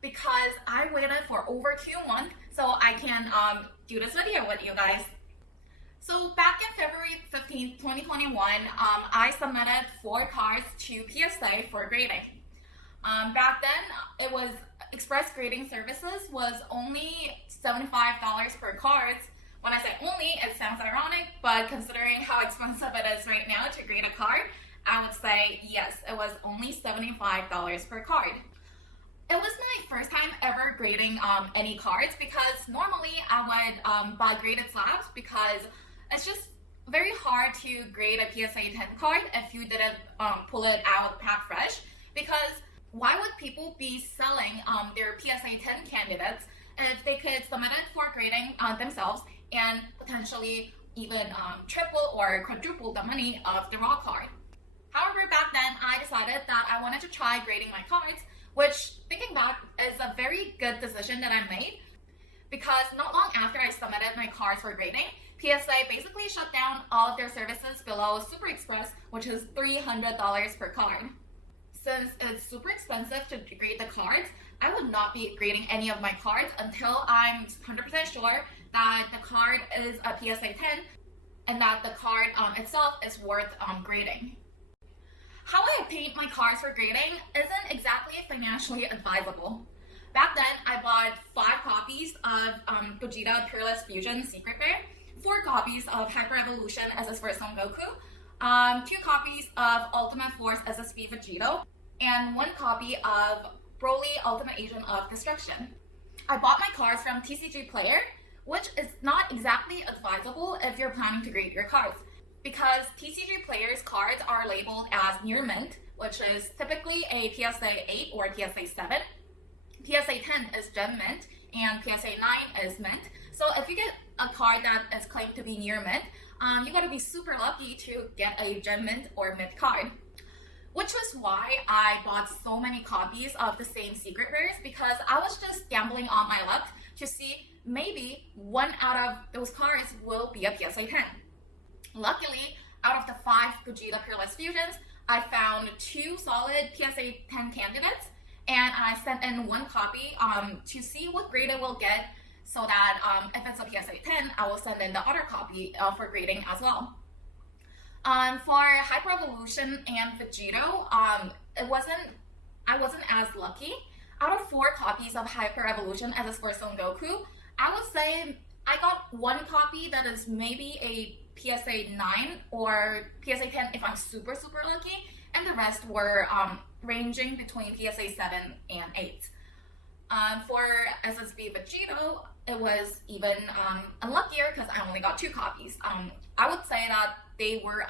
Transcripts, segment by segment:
because I waited for over 2 months so I can do this video with you guys. So back in February 15th, 2021, I submitted 4 cards to PSA for grading. Back then, it was express grading services was only $75 per card. When I say only, it sounds ironic, but considering how expensive it is right now to grade a card, I would say yes, it was only $75 per card. It was my first time ever grading any cards because normally I would buy graded slabs because it's just very hard to grade a PSA 10 card if you didn't pull it out pack fresh, because why would people be selling their PSA 10 candidates if they could submit it for grading themselves and potentially even triple or quadruple the money of the raw card? However, back then I decided that I wanted to try grading my cards, which, thinking back, is a very good decision that I made, because not long after I submitted my cards for grading, PSA basically shut down all of their services below Super Express, which is $300 per card. Since it's super expensive to grade the cards, I would not be grading any of my cards until I'm 100% sure that the card is a PSA 10 and that the card itself is worth grading. How I obtained my cards for grading isn't exactly financially advisable. Back then, I bought 5 copies of Gogeta Peerless Fusion Secret Rare, 4 copies of Hyper Evolution SS for Son Goku, 2 copies of Ultimate Force SSB Vegito, and 1 copy of Broly Ultimate Agent of Destruction. I bought my cards from TCG Player, which is not exactly advisable if you're planning to grade your cards, because TCG Player's cards are labeled as near mint, which is typically a PSA 8 or PSA 7. PSA 10 is gem mint, and PSA 9 is mint. So if you get a card that is claimed to be near mint, you gotta be super lucky to get a gem mint or mint card. Which was why I bought so many copies of the same secret rares, because I was just gambling on my luck to see maybe one out of those cards will be a PSA 10. Luckily, out of the 5 Gogeta Peerless Fusions, I found 2 solid PSA 10 candidates, and I sent in 1 copy to see what grade it will get, so that if it's a PSA 10, I will send in the other copy for grading as well. For Hyper Evolution and Vegito, I wasn't as lucky. Out of 4 copies of Hyper Evolution as for Son Goku, I would say I got 1 copy that is maybe a PSA 9 or PSA 10 if I'm super lucky, and the rest were ranging between PSA 7 and 8. For SSB Vegito, it was even unluckier because I only got 2 copies. I would say that they were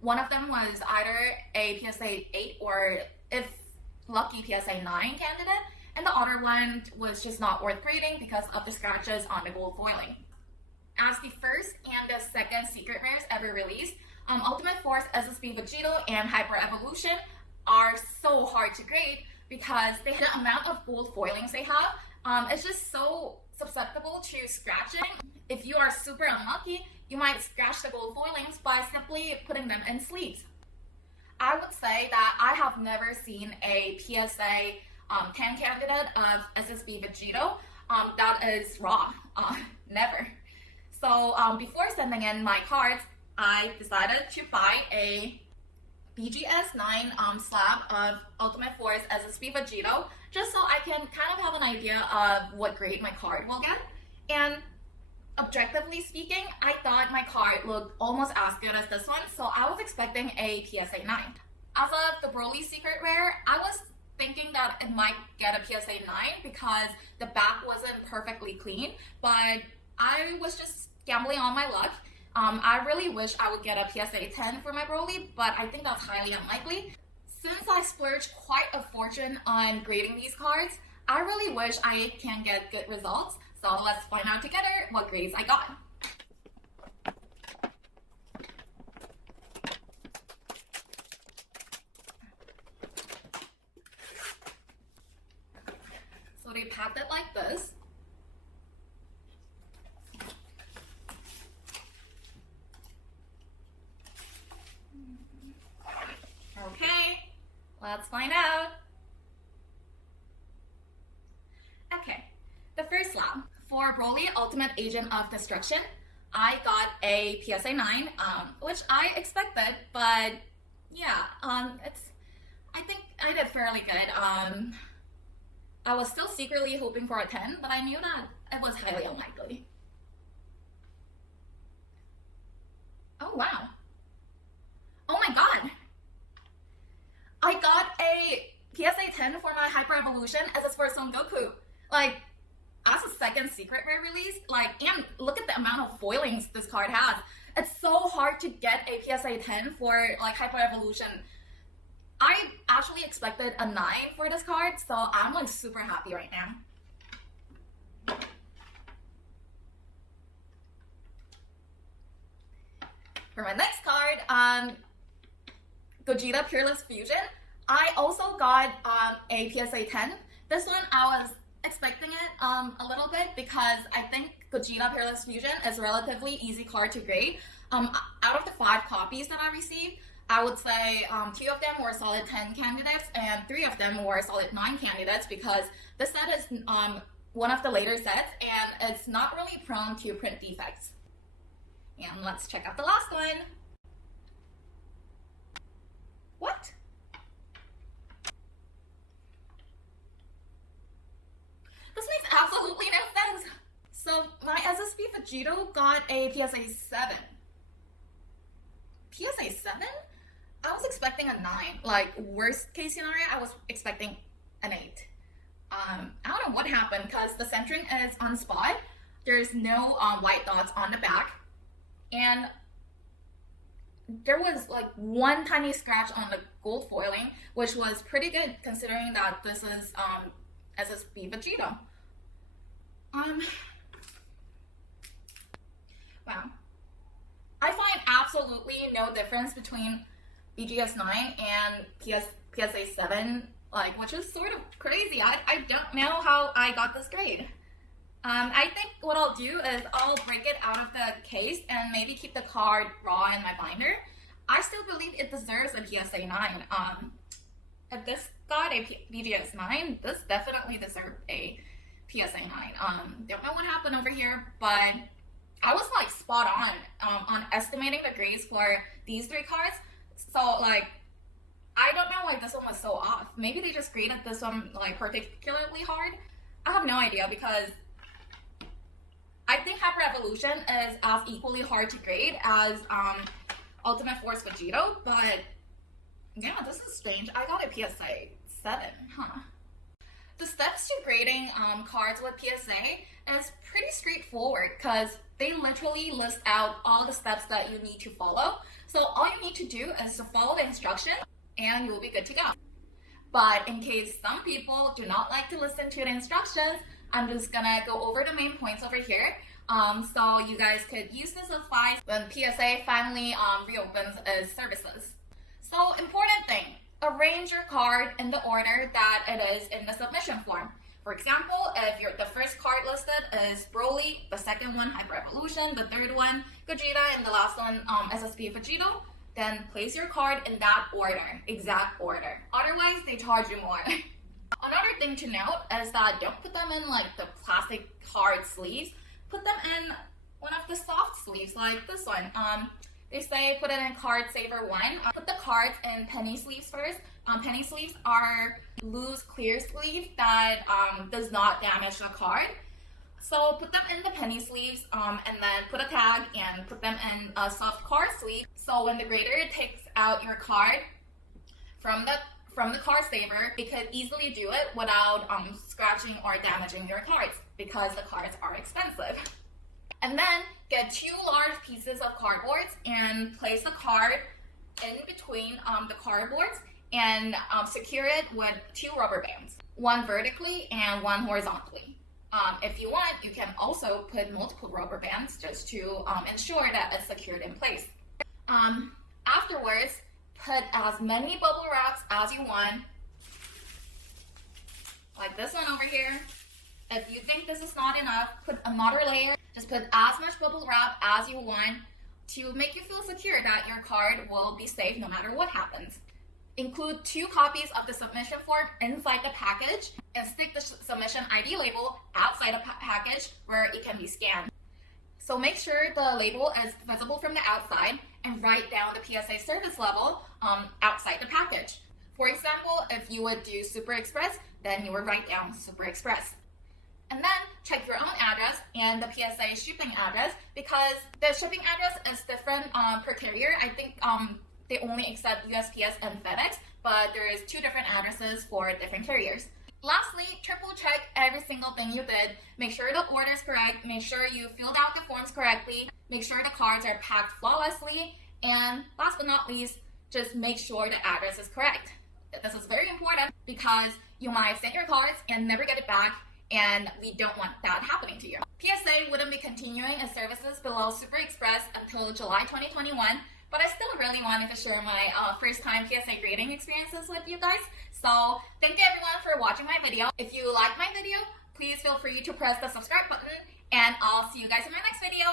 one of them was either a PSA 8 or, if lucky, PSA 9 candidate, and the other one was just not worth grading because of the scratches on the gold foiling. As the first and the second secret rares ever released, Ultimate Force SSB Vegito and Hyper Evolution are so hard to grade because the amount of gold foilings they have is just so susceptible to scratching. If you are super unlucky, you might scratch the gold foilings by simply putting them in sleeves. I would say that I have never seen a PSA 10 candidate of SSB Vegito that is raw. Never. So before sending in my cards, I decided to buy a BGS 9 slab of Ultimate Force SSB Vegito, just so I can kind of have an idea of what grade my card will get. And objectively speaking, I thought my card looked almost as good as this one, so I was expecting a PSA 9. As of the Broly Secret Rare, I was thinking that it might get a PSA 9 because the back wasn't perfectly clean, but I was just gambling on my luck. I really wish I would get a PSA 10 for my Broly, but I think that's highly unlikely. Since I splurged quite a fortune on grading these cards, I really wish I can get good results. So let's find out together what grades I got. So they packed it like this. Okay, let's find out. For Broly Ultimate Agent of Destruction, I got a PSA 9, which I expected, but yeah, I think I did fairly good. I was still secretly hoping for a 10, but I knew that it was highly unlikely. Oh wow. Oh my god! I got a PSA 10 for my Hyper Evolution as its first Son Goku. Like, as a second secret rare release, like, and look at the amount of foilings this card has. It's so hard to get a PSA 10 for like Hyper Evolution. I actually expected a 9 for this card, so I'm like super happy right now. For my next card, Gogeta Peerless Fusion, I also got a PSA 10. This one I was expecting it a little bit because I think Gogeta Peerless Fusion is a relatively easy card to grade. Out of the 5 copies that I received, I would say 2 of them were solid 10 candidates and 3 of them were solid 9 candidates because the set is one of the later sets and it's not really prone to print defects. And let's check out the last one. What? This makes absolutely no sense. So my SSP Vegito got a PSA 7. PSA 7? I was expecting a 9. Like, worst case scenario, I was expecting an 8. I don't know what happened because the centering is on spot. There's no white dots on the back. And there was like one tiny scratch on the gold foiling, which was pretty good considering that this is SSB Vegito. Wow. I find absolutely no difference between BGS 9 and PSA 7, like, which is sort of crazy. I don't know how I got this grade. I think what I'll do is I'll break it out of the case and maybe keep the card raw in my binder. I still believe it deserves a PSA 9. If this got a BGS 9, this definitely deserved a PSA 9. Don't know what happened over here, but I was like spot on estimating the grades for these 3 cards. So like, I don't know why this one was so off. Maybe they just graded this one like particularly hard. I have no idea because I think Hyper Evolution is as equally hard to grade as Ultimate Force Vegito, but yeah, this is strange. I got a PSA 7, huh? The steps to grading cards with PSA is pretty straightforward because they literally list out all the steps that you need to follow. So all you need to do is to follow the instructions and you'll be good to go. But in case some people do not like to listen to the instructions, I'm just gonna go over the main points over here. So you guys could use this advice when PSA finally reopens its services. So important thing, arrange your card in the order that it is in the submission form. For example, if the first card listed is Broly, the second one Hyper Evolution, the third one Gogeta, and the last one SSB Vegito, then place your card in that order, exact order. Otherwise, they charge you more. Another thing to note is that don't put them in like the plastic card sleeves. Put them in one of the soft sleeves, like this one. They say put it in Card Saver 1. Put the cards in penny sleeves first. Penny sleeves are loose, clear sleeve that does not damage the card. So put them in the penny sleeves and then put a tag and put them in a soft card sleeve. So when the grader takes out your card from the card saver, it could easily do it without scratching or damaging your cards because the cards are expensive. And then get 2 large pieces of cardboards and place the card in between the cardboards and secure it with 2 rubber bands, one vertically and one horizontally. If you want, you can also put multiple rubber bands just to ensure that it's secured in place. Afterwards, put as many bubble wraps as you want, like this one over here. If you think this is not enough, put another layer. Just put as much bubble wrap as you want to make you feel secure that your card will be safe no matter what happens. Include 2 copies of the submission form inside the package and stick the submission ID label outside the package where it can be scanned. So make sure the label is visible from the outside and write down the PSA service level outside the package. For example, if you would do Super Express, then you would write down Super Express. And then check your own address and the PSA shipping address, because the shipping address is different per carrier. I think they only accept USPS and FedEx, but there is 2 different addresses for different carriers. Lastly, triple check every single thing you did. Make sure the order is correct. Make sure you filled out the forms correctly. Make sure the cards are packed flawlessly. And last but not least, just make sure the address is correct. This is very important because you might send your cards and never get it back, and we don't want that happening to you. PSA wouldn't be continuing its services below Super Express until July 2021, but I still really wanted to share my first time PSA grading experiences with you guys. So thank you everyone for watching my video. If you like my video, please feel free to press the subscribe button, and I'll see you guys in my next video.